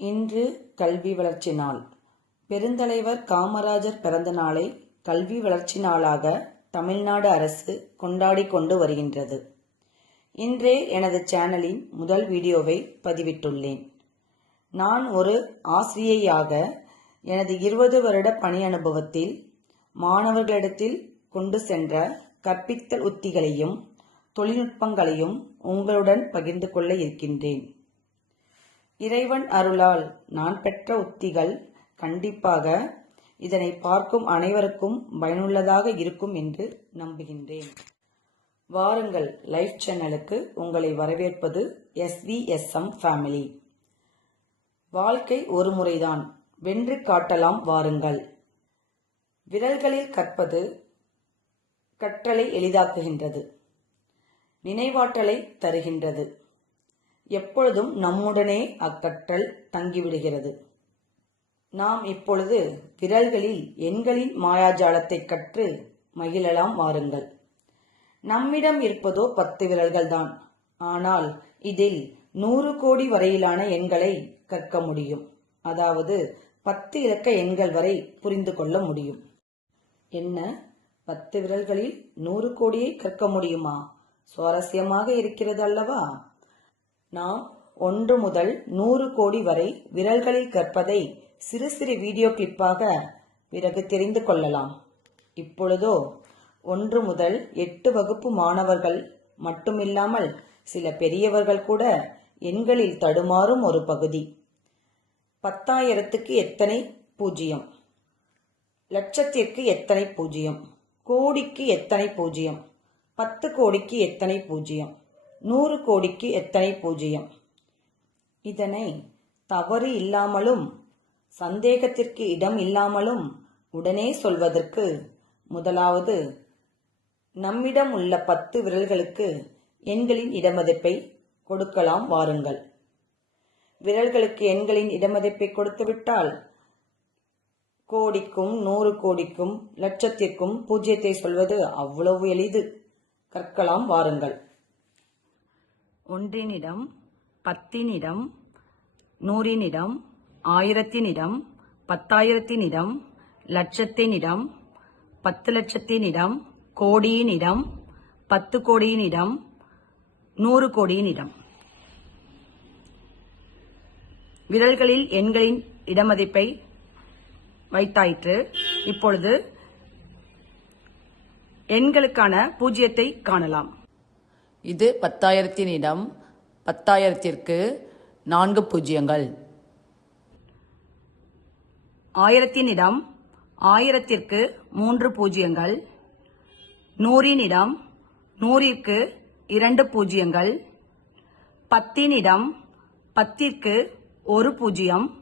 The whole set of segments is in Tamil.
இன்று கல்வி வளர்ச்சி நாள். பெருந்தலைவர் காமராஜர் பிறந்த நாளை கல்வி வளர்ச்சி நாளாக தமிழ்நாடு அரசு கொண்டாடி கொண்டு வருகின்றது. இன்றே எனது சேனலின் முதல் வீடியோவை பதிவிட்டுள்ளேன். நான் ஒரு ஆசிரியையாக எனது இருபது வருட பணி அனுபவத்தில் மாணவர்களிடத்தில் கொண்டு சென்ற கற்பித்தல் உத்திகளையும் தொழில்நுட்பங்களையும் உங்களுடன் பகிர்ந்து கொள்ள இருக்கின்றேன். இறைவன் அருளால் நான் பெற்ற உத்திகள் கண்டிப்பாக இதனை பார்க்கும் அனைவருக்கும் பயனுள்ளதாக இருக்கும் என்று நம்புகின்றேன். வாருங்கள் லைஃப் சேனலுக்கு உங்களை வரவேற்பது எஸ்விஎஸ்எம் ஃபேமிலி வாழ்க்கை ஒரு முறைதான். வென்று காட்டலாம் வாருங்கள். விரல்களில் கற்பது கற்றலை எளிதாக்குகின்றது. நினைவாற்றலை தருகின்றது. எப்பொழுதும் நம்முடனே அக்கற்றல் தங்கிவிடுகிறது. நாம் இப்பொழுது விரல்களில் எண்களின் மாயாஜாலத்தை கற்று மகிழலாம் வாருங்கள். நம்மிடம் இருப்பதோ பத்து விரல்கள்தான். ஆனால் இதில் நூறு கோடி வரையிலான எண்களை கற்க முடியும். அதாவது பத்து இலக்க எண்கள் வரை புரிந்து கொள்ள முடியும். என்ன? பத்து விரல்களில் நூறு கோடியை கற்க முடியுமா? சுவாரஸ்யமாக இருக்கிறது அல்லவா? நாம் ஒன்று முதல் நூறு கோடி வரை விரல்களில் கற்பதை சிறு சிறு வீடியோ கிளிப்பாக பிறகு தெரிந்து கொள்ளலாம். இப்பொழுதோ ஒன்று முதல் எட்டு வகுப்பு மாணவர்கள் மட்டுமில்லாமல் சில பெரியவர்கள் கூட எண்களில் தடுமாறும் ஒரு பகுதி. பத்தாயிரத்துக்கு எத்தனை பூஜ்ஜியம்? லட்சத்திற்கு எத்தனை பூஜ்ஜியம்? கோடிக்கு எத்தனை பூஜ்ஜியம்? பத்து கோடிக்கு எத்தனை பூஜ்ஜியம்? நூறு கோடிக்கு எத்தனை பூஜ்ஜியம்? இதனை தவறு இல்லாமலும் சந்தேகத்திற்கு இடம் இல்லாமலும் உடனே சொல்வதற்கு முதலாவது நம்மிடம் உள்ள பத்து விரல்களுக்கு எண்களின் இடமதிப்பை கொடுக்கலாம் வாருங்கள். விரல்களுக்கு எண்களின் இடமதிப்பை கொடுத்துவிட்டால் கோடிக்கும் நூறு கோடிக்கும் லட்சத்திற்கும் பூஜ்ஜியத்தை சொல்வது அவ்வளவு எளிது. கற்கலாம் வாருங்கள். ஒன்றினிடம் பத்தினிடம் நூறினிடம் ஆயிரத்தினிடம் பத்தாயிரத்தினிடம் லட்சத்தினிடம் பத்து லட்சத்தினிடம் கோடியினிடம் பத்து கோடியினிடம் நூறு கோடியினிடம். விரல்களில் எண்களின் இடமதிப்பை வைத்தாயிற்று. இப்பொழுது எண்களுக்கான பூஜ்ஜியத்தை காணலாம். இது பத்தாயிரத்தின் இடம் பத்தாயிரத்திற்கு நான்கு பூஜ்ஜியங்கள். ஆயிரத்தினிடம் ஆயிரத்திற்கு மூன்று பூஜ்ஜியங்கள். நூறின் இடம் நூறிற்கு இரண்டு பூஜ்ஜியங்கள். பத்தினிடம் பத்திற்கு ஒரு பூஜ்ஜியம்.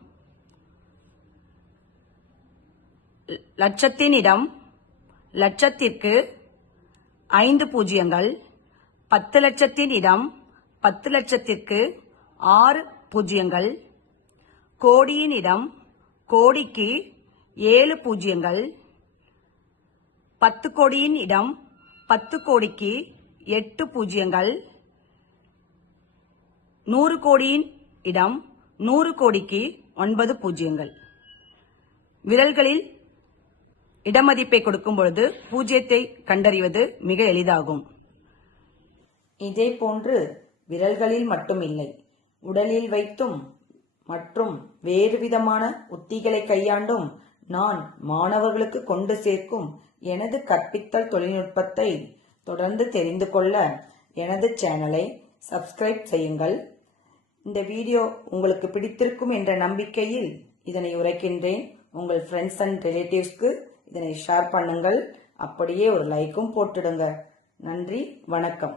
லட்சத்தினிடம் லட்சத்திற்கு ஐந்து பூஜ்ஜியங்கள். பத்து லட்சத்தின் இடம் பத்து லட்சத்திற்கு ஆறு பூஜ்ஜியங்கள். கோடியின் இடம் கோடிக்கு ஏழு பூஜ்ஜியங்கள். பத்து கோடியின் இடம் பத்து கோடிக்கு எட்டு பூஜ்ஜியங்கள். நூறு கோடியின் இடம் நூறு கோடிக்கு ஒன்பது பூஜ்ஜியங்கள். விரல்களில் இடமதிப்பை கொடுக்கும் பொழுது பூஜ்ஜியத்தை கண்டறிவது மிக எளிதாகும். இதே போன்று விரல்களில் மட்டுமில்லை உடலில் வைத்தும் மற்றும் வேறு விதமான உத்திகளை கையாண்டும் நான் மாணவர்களுக்கு கொண்டு சேர்க்கும் எனது கற்பித்தல் தொழில்நுட்பத்தை தொடர்ந்து தெரிந்து கொள்ள எனது சேனலை சப்ஸ்கிரைப் செய்யுங்கள். இந்த வீடியோ உங்களுக்கு பிடித்திருக்கும் என்ற நம்பிக்கையில் இதனை உரைக்கின்றேன். உங்கள் ஃப்ரெண்ட்ஸ் அண்ட் ரிலேட்டிவ்ஸ்க்கு இதனை ஷேர் பண்ணுங்கள். அப்படியே ஒரு லைக்கும் போட்டுடுங்க. நன்றி வணக்கம்.